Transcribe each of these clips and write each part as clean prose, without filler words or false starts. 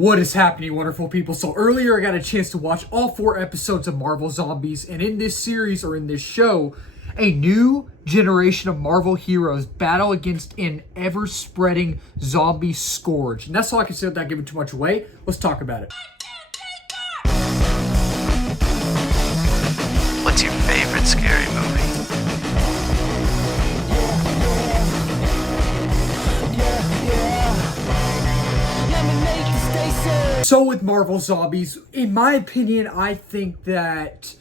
What is happening, wonderful people? So earlier I got a chance to watch all 4 episodes of Marvel Zombies, and in this series, or in this show, a new generation of Marvel heroes battle against an ever-spreading zombie scourge. And that's all I can say without giving too much away. Let's talk about it. What's your favorite scary movie? So with Marvel Zombies, in my opinion, I think that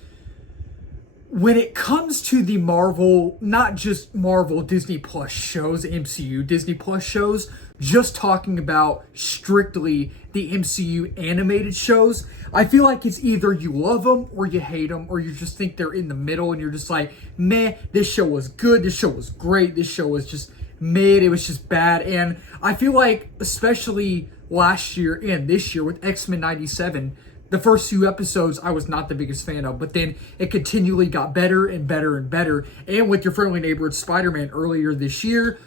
when it comes to the Marvel, not just Marvel Disney Plus shows, MCU Disney Plus shows, just talking about strictly the MCU animated shows, I feel like it's either you love them or you hate them, or you just think they're in the middle and you're just like, meh, this show was good, this show was great, this show was just mid, it was just bad. And I feel like, especially last year and this year with X-Men 97, the first few episodes I was not the biggest fan of, but then it continually got better and better and better. And with your friendly neighborhood Spider-Man earlier this year,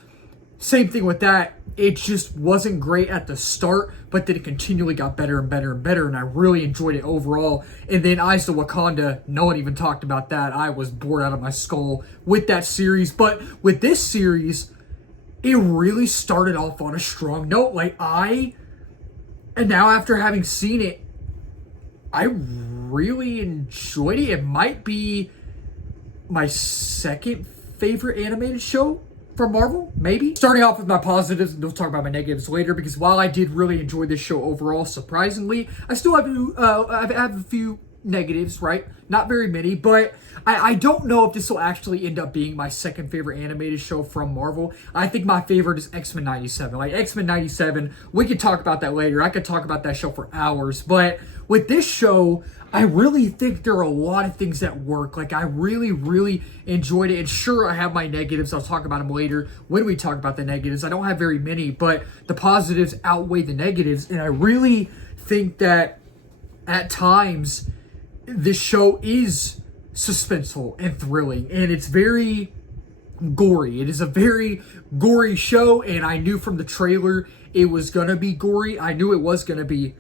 same thing with that. It just wasn't great at the start, but then it continually got better and better and better, and I really enjoyed it overall. And then Eyes of Wakanda, no one even talked about that. I was bored out of my skull with that series. But with this series, it really started off on a strong note. And now after having seen it, I really enjoyed it. It might be my second favorite animated show from Marvel, maybe. Starting off with my positives, and we'll talk about my negatives later, because while I did really enjoy this show overall, surprisingly, I still have a few negatives, right? Not very many, but I don't know if this will actually end up being my second favorite animated show from Marvel. I think my favorite is X-Men 97. Like, X-Men 97, we could talk about that later. I could talk about that show for hours, but with this show, I really think there are a lot of things that work. Like, I really, really enjoyed it. And sure, I have my negatives. I'll talk about them later when we talk about the negatives. I don't have very many, but the positives outweigh the negatives. And I really think that at times, this show is suspenseful and thrilling, and it's very gory. It is a very gory show, and I knew from the trailer it was gonna be gory. I knew it was gonna be.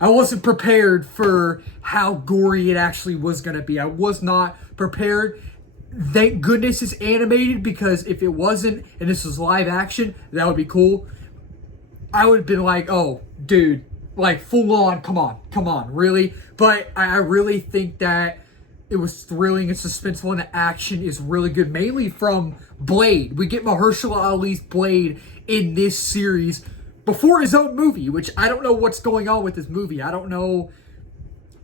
I wasn't prepared for how gory it actually was gonna be. I was not prepared. Thank goodness it's animated, because if it wasn't and this was live action, that would be cool. I would have been like, oh, dude, like full on, come on, really? But I really think that it was thrilling and suspenseful, and the action is really good, mainly from Blade. We get Mahershala Ali's Blade in this series before his own movie, which I don't know what's going on with this movie. I don't know.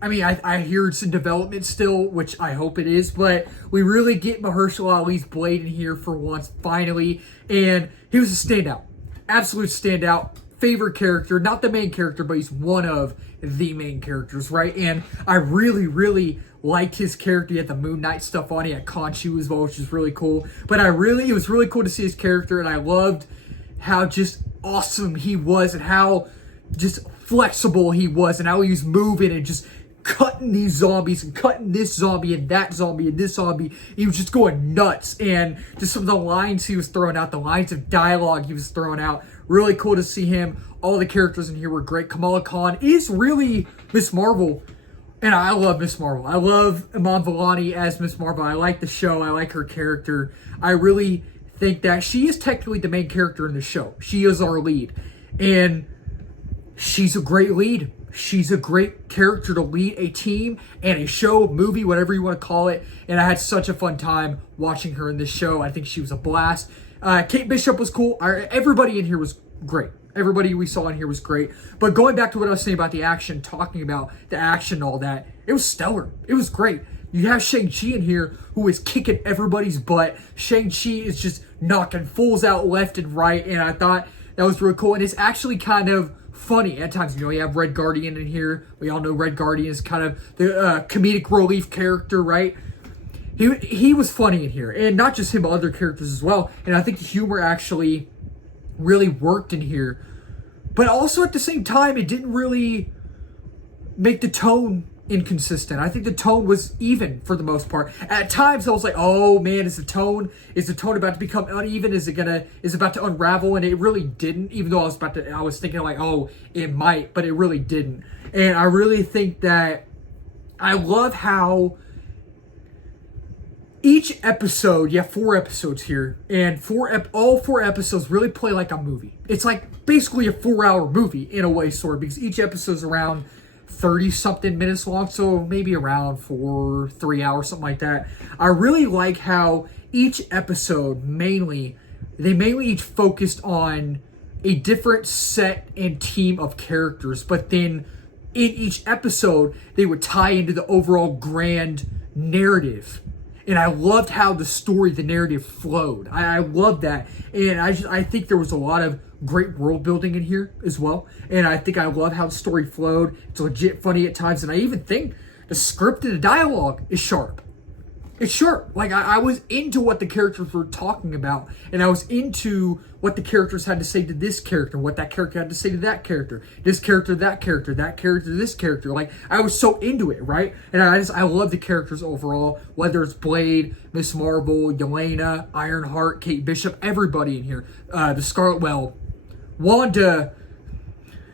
I mean, I hear it's in development still, which I hope it is, but we really get Mahershala Ali's Blade in here for once, finally, and he was a standout. Absolute standout. Favorite character, not the main character, but he's one of the main characters, right? And I really, really liked his character. He had the Moon Knight stuff on. He had Khonshu as well, which is really cool. But it was really cool to see his character, and I loved how just awesome he was, and how just flexible he was, and how he was moving and just cutting these zombies and cutting this zombie and that zombie and this zombie. He was just going nuts, and just some of the lines he was throwing out, the lines of dialogue he was throwing out, really cool to see him. All the characters in here were great. Kamala Khan is really Miss Marvel, and I love Miss Marvel. I love Iman Vellani as Miss Marvel. I like the show. I like her character. I really think that she is technically the main character in the show. She is our lead, and she's a great lead. She's a great character to lead a team and a show, movie, whatever you want to call it. And I had such a fun time watching her in this show. I think she was a blast. Kate Bishop was cool. Everybody in here was great. Everybody we saw in here was great. But going back to what I was saying about the action, talking about the action and all that, it was stellar. It was great. You have Shang-Chi in here who is kicking everybody's butt. Shang-Chi is just knocking fools out left and right. And I thought that was really cool. And it's actually kind of funny at times. You know, you have Red Guardian in here. We all know Red Guardian is kind of the comedic relief character, right? He was funny in here, and not just him, but other characters as well. And I think the humor actually really worked in here. But also at the same time, it didn't really make the tone inconsistent. I think the tone was even for the most part. At times I was like, oh man, is the tone about to become uneven? Is it about to unravel? And it really didn't, even though I was thinking like, oh, it might, but it really didn't. And I really think that I love how each episode, 4 episodes here, and all 4 episodes really play like a movie. It's like basically a 4-hour movie in a way, sort of, because each episode's around 30-something minutes long, so maybe around 3 hours, something like that. I really like how each episode mainly each focused on a different set and team of characters, but then in each episode, they would tie into the overall grand narrative. And I loved how the narrative flowed. I loved that. And I think there was a lot of great world building in here as well. And I think I love how the story flowed. It's legit funny at times. And I even think the script and the dialogue is sharp. It's sharp. Like, I was into what the characters were talking about. And I was into what the characters had to say to this character. What that character had to say to that character. This character, that character. That character, this character. Like, I was so into it, right? And I love the characters overall. Whether it's Blade, Miss Marvel, Yelena, Ironheart, Kate Bishop. Everybody in here. Wanda.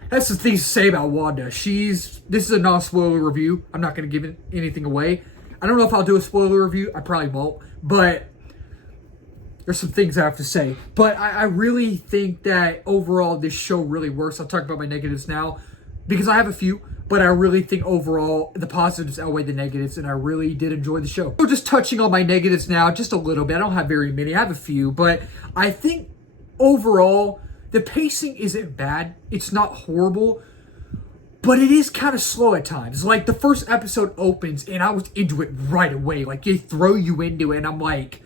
That's the things to say about Wanda. This is a non-spoiler review. I'm not going to give anything away. I don't know if I'll do a spoiler review. I probably won't. But there's some things I have to say. But I really think that overall this show really works. I'll talk about my negatives now because I have a few. But I really think overall the positives outweigh the negatives. And I really did enjoy the show. So just touching on my negatives now just a little bit. I don't have very many. I have a few. But I think overall the pacing isn't bad. It's not horrible. But it is kind of slow at times. Like, the first episode opens, and I was into it right away. Like, they throw you into it, and I'm like,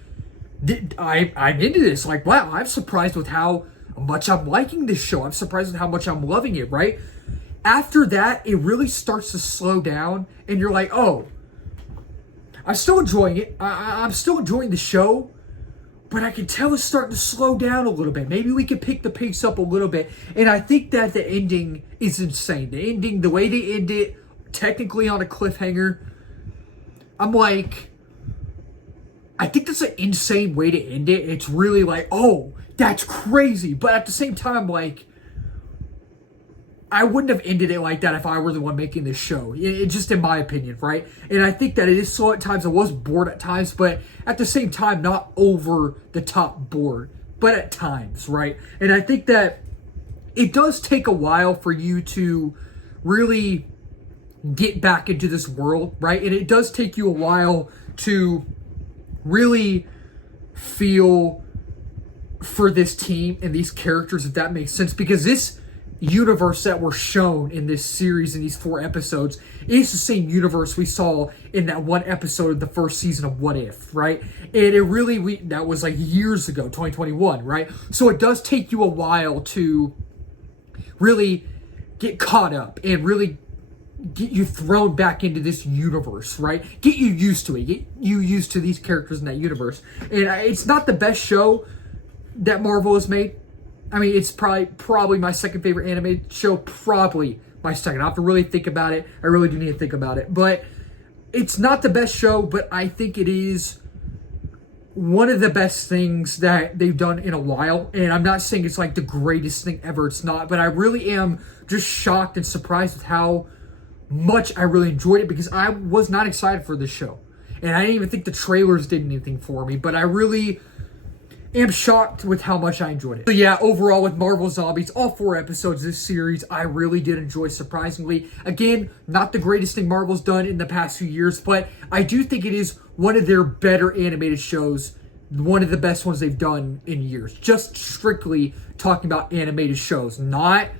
I'm into this. Like, wow, I'm surprised with how much I'm liking this show. I'm surprised with how much I'm loving it, right? After that, it really starts to slow down, and you're like, oh, I'm still enjoying it. I'm still enjoying the show. But I can tell it's starting to slow down a little bit. Maybe we could pick the pace up a little bit. And I think that the ending is insane. The ending, the way they end it, technically on a cliffhanger, I'm like, I think that's an insane way to end it. It's really like, oh, that's crazy. But at the same time, like, I wouldn't have ended it like that if I were the one making this show. It just in my opinion, right? And I think that it is slow at times. I was bored at times, but at the same time, not over the top bored, but at times, right? And I think that it does take a while for you to really get back into this world, right? And it does take you a while to really feel for this team and these characters, if that makes sense, because this universe that we're shown in this series in these 4 episodes is the same universe we saw in that one episode of the first season of What If, right? And it really, that was like years ago, 2021, right? So it does take you a while to really get caught up and really get you thrown back into this universe, right? Get you used to it. Get you used to these characters in that universe. And it's not the best show that Marvel has made. I mean, it's probably my second favorite animated show. Probably my second. I have to really think about it. I really do need to think about it. But it's not the best show, but I think it is one of the best things that they've done in a while. And I'm not saying it's like the greatest thing ever. It's not. But I really am just shocked and surprised with how much I really enjoyed it, because I was not excited for this show. And I didn't even think the trailers did anything for me. But I really am shocked with how much I enjoyed it. So yeah, overall with Marvel Zombies, all 4 episodes of this series, I really did enjoy, surprisingly. Again, not the greatest thing Marvel's done in the past few years, but I do think it is one of their better animated shows, one of the best ones they've done in years. Just strictly talking about animated shows, not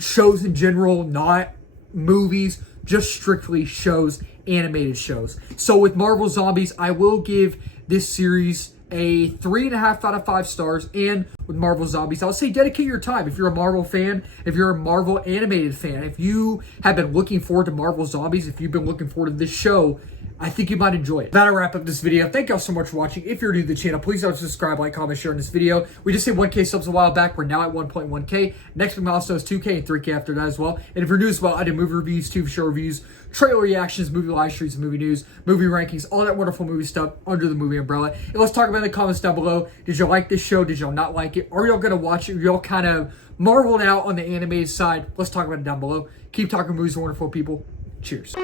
shows in general, not movies, just strictly shows, animated shows. So with Marvel Zombies, I will give this series a 3.5 out of 5 stars. And with Marvel Zombies. I would say dedicate your time. If you're a Marvel fan, if you're a Marvel animated fan, if you have been looking forward to Marvel Zombies, if you've been looking forward to this show, I think you might enjoy it. That'll wrap up this video. Thank y'all so much for watching. If you're new to the channel, please don't subscribe, like, comment, share in this video. We just hit 1K subs a while back. We're now at 1.1K. Next big milestone is 2K and 3K after that as well. And if you're new as well, I do movie reviews, TV show reviews, trailer reactions, movie live streams, movie news, movie rankings, all that wonderful movie stuff under the movie umbrella. And let's talk about it in the comments down below. Did you like this show? Did y'all not like it? Are y'all going to watch it? Are y'all kind of marveled out on the animated side? Let's talk about it down below. Keep talking movies, wonderful people. Cheers.